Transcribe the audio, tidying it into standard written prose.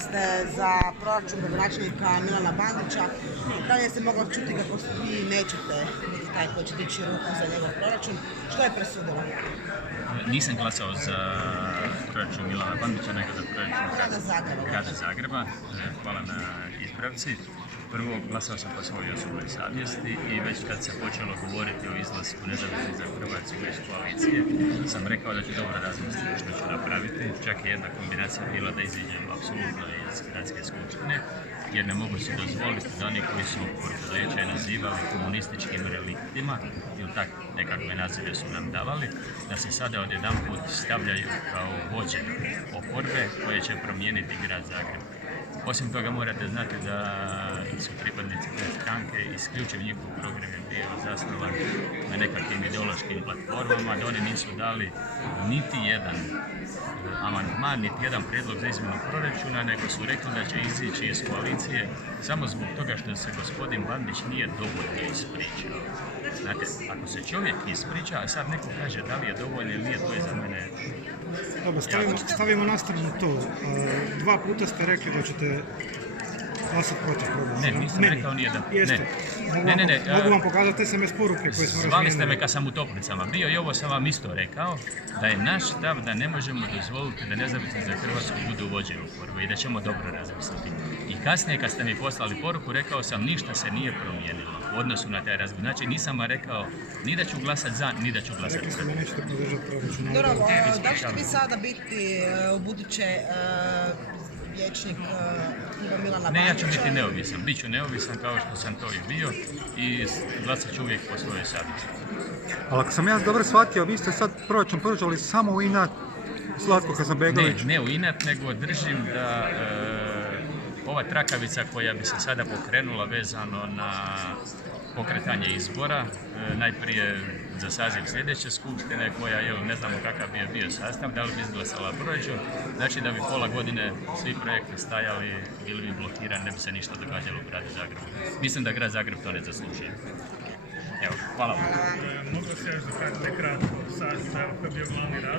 ste za proračun gradonačelnika Milana Bandića. Ranije se moglo čuti kako vi nećete biti taj koji će dići ruku za njegov proračun. Što je presudilo? Nisam glasao za proračun Milana Bandića, nego za proračun grada Zagreba. Hvala na ispravci. Prvo, glasao sam po svojoj osobnoj savjesti i već kad se počelo govoriti o izlasku Nezavisnih za Hrvatsku iz koalicije, sam rekao da ću dobro razmisliti što ću napraviti. Čak je jedna kombinacija bila da iziđem apsolutno iz gradske skupštine, jer ne mogu se dozvoliti da oni koji su oporbu nazivali komunističkim reliktima, ili tak nekakve nazive su nam davali, da se sada odjedanput stavljaju kao vođe oporbe koje će promijeniti grad Zagreb. Osim toga morate znati da su pripadnici te stranke, isključiv njihov program je bio zasnovan na nekakvim ideološkim platformama, da oni nisu dali niti jedan amandman, niti jedan prijedlog za izmjenu proračuna, nego su rekli da će izići iz koalicije samo zbog toga što se gospodin Bandić nije dovoljno ispričao. Znate, ako se čovjek ispriča, a sad neko kaže da li je dovoljno ili nije, to je za mene... Dobro, stavimo na stranu to. 2 puta ste rekli da ćete glasati protiv programa. Ne, nisam rekao nijedan. Jeste. Mogu vam pokazati SMS poruke koje smo razmijenili. Zvali ste me kad sam u Toplicama bio i ovo sam vam isto rekao, da je naš stav da ne možemo dozvoliti da Nezavisni za Hrvatsku budu vođe oporbe i da ćemo dobro razmisliti. I kasnije kad ste mi poslali poruku, rekao sam ništa se nije promijenilo u odnosu na taj razgovor. Znači nisam vam rekao ni da ću glasati za, ni da ću glasati protiv. Rekli ste da nećete podržati proračun. Dobro, da li ćete vi sada biti u buduće vijećnik Milana Bandića? Ne, ja ću biti neovisan. Biću neovisan kao što sam to i bio i glasat ću uvijek po svojoj savjesti. Ali ako sam ja dobro shvatio, vi ste sad proračun podržali samo u inat Zlatko Hasanbegović? Ne u inat, nego držim da ova trakavica koja bi se sada pokrenula vezano na pokretanje izbora, najprije za saziv sljedeće skupštine koja, ne znamo kakav bi bio sastav, da li bi izglasala proračun, znači da bi pola godine svi projekti stajali, bili bi blokirani, ne bi se ništa događalo u gradu Zagrebu. Mislim da grad Zagreb to ne zaslužuje. Evo, hvala vam. Mogu se još da kažem nekratko, sad, koji je bio glavni razlog.